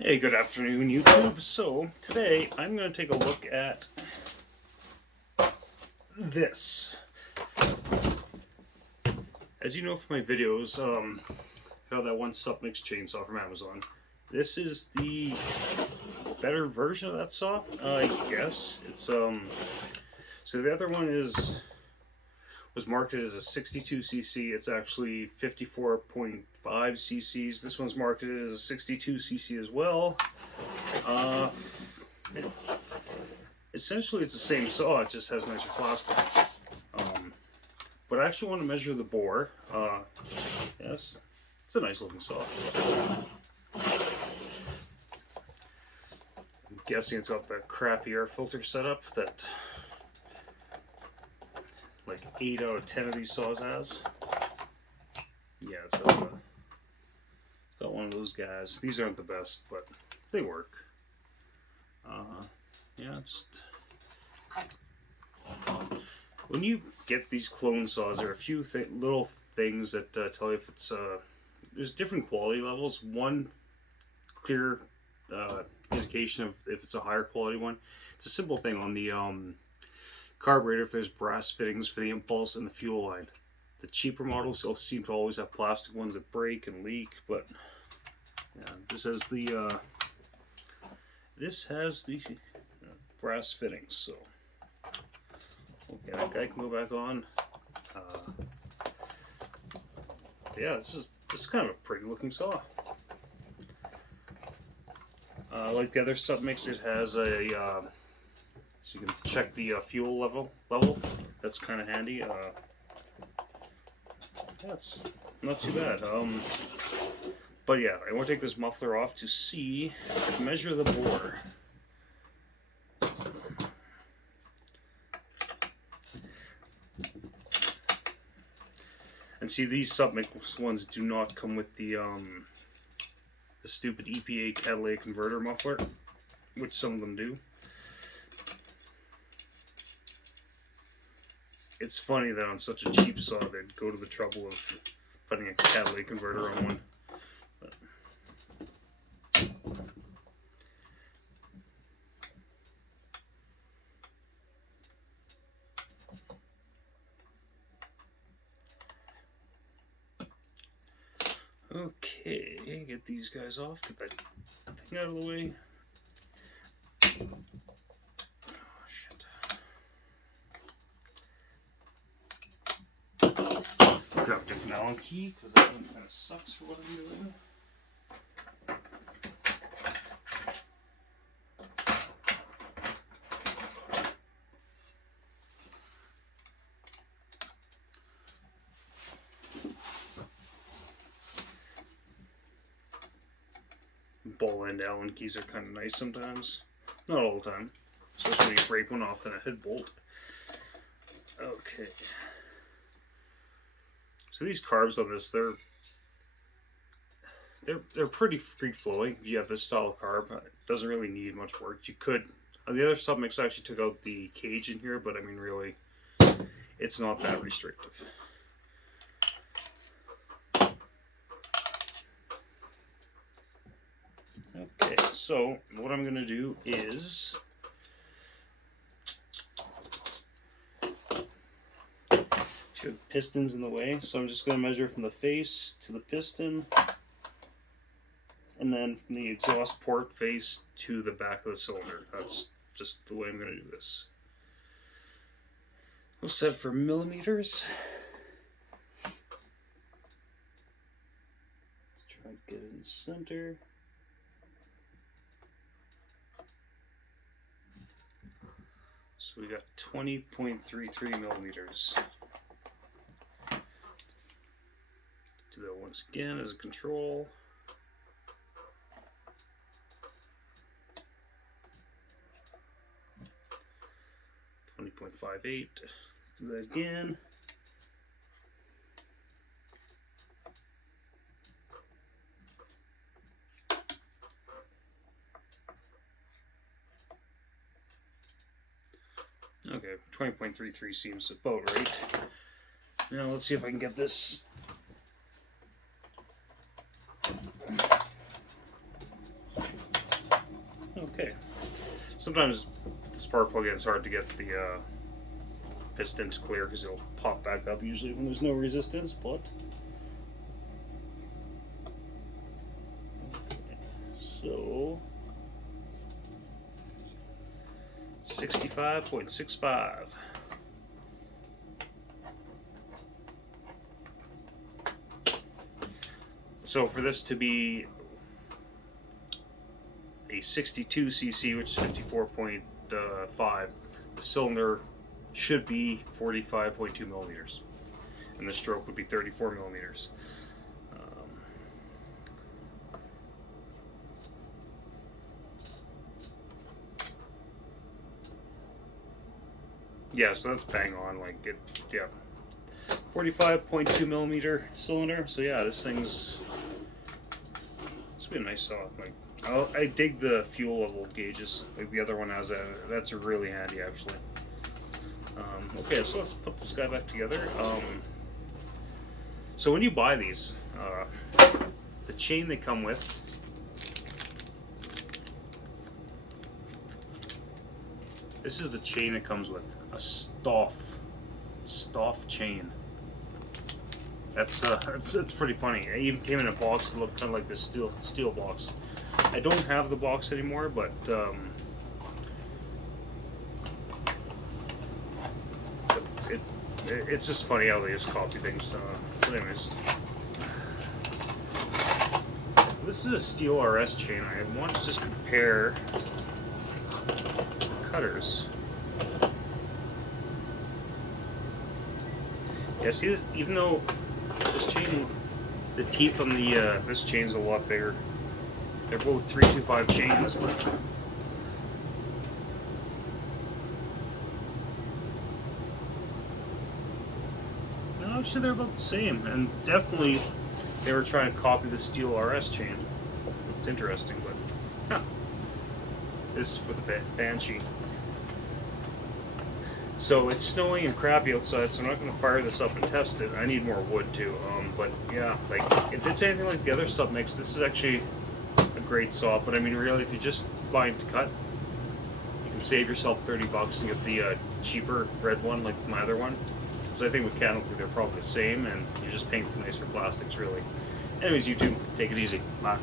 Hey, good afternoon, YouTube. So, today I'm going to take a look at this. As you know from my videos, how that one supmix chainsaw from Amazon. This is the better version of that saw, I guess. It's so the other one was marketed as a 62cc. It's actually 54.5 cc's. This one's marketed as a 62cc as well. Essentially, it's the same saw. It just has nicer plastic. But I actually want to measure the bore. Yes, it's a nice looking saw. I'm guessing it's got the crappy air filter setup that like 8 out of 10 of these saws has. Yeah, it's got one of those guys. These aren't the best, but they work. Yeah, just when you get these clone saws, there are a few little things that tell you if it's there's different quality levels. One clear indication of if it's a higher quality one. It's a simple thing on the carburetor. If there's brass fittings for the impulse and the fuel line. The cheaper models seem to always have plastic ones that break and leak, but yeah, this has the brass fittings. So okay, that guy can go back on. Yeah, this is kind of a pretty looking saw. Like the other submix, it has a so you can check the fuel level. That's kind of handy. That's not too bad. But yeah, I want to take this muffler off to measure the bore. And see, these submix ones do not come with the stupid EPA catalytic converter muffler, which some of them do. It's funny that on such a cheap saw they'd go to the trouble of putting a catalytic converter on one. But okay, get these guys off. Get that thing out of the way. Grab a different Allen key because that one kind of sucks for what I'm doing. Ball end Allen keys are kind of nice sometimes. Not all the time. Especially when you break one off in a head bolt. Okay. So these carbs on this, they're pretty free flowing. If you have this style of carb, it doesn't really need much work. You could. The other submix actually took out the cage in here, but I mean really, it's not that restrictive. Okay, so what I'm gonna do is two pistons in the way, so I'm just going to measure from the face to the piston, and then from the exhaust port face to the back of the cylinder. That's just the way I'm going to do this. We'll set it for millimeters. Let's try and get it in the center. So we got 20.33 millimeters. Do that once again as a control. .58. Do that again. Okay, 20.33 seems about right. Now let's see if I can get this. Okay. Sometimes the spark plug in, it's hard to get the piston to clear because it'll pop back up usually when there's no resistance, but so 65.65. So for this to be a 62cc, which is 54.5, the cylinder should be 45.2 millimeters, and the stroke would be 34 millimeters. Yeah, so that's bang on, like it, yeah. 45.2 millimeter cylinder. So yeah, this thing's be a nice saw. Like I dig the fuel level gauges. Like the other one has a. That's really handy actually. Okay, so let's put this guy back together. So when you buy these, the chain they come with. This is the chain it comes with, a Stoff chain. That's pretty funny. It even came in a box that looked kind of like this steel box. I don't have the box anymore, but it's just funny how they just copy things. But anyways, this is a steel RS chain. I want to just compare cutters. Yeah, see this? Even though this chain, the teeth on the this chain's a lot bigger. They're both 325 chains, but no, actually they're about the same. And definitely, they were trying to copy the steel RS chain. It's interesting, but huh. This is for the Banshee. So it's snowing and crappy outside, so I'm not going to fire this up and test it. I need more wood too. But yeah, like if it's anything like the other submix, this is actually a great saw. But I mean, really, if you just buy it to cut, you can save yourself $30 and get the cheaper red one, like my other one. So I think mechanically they're probably the same, and you're just paying for nicer plastics, really. Anyways, YouTube, take it easy. Bye.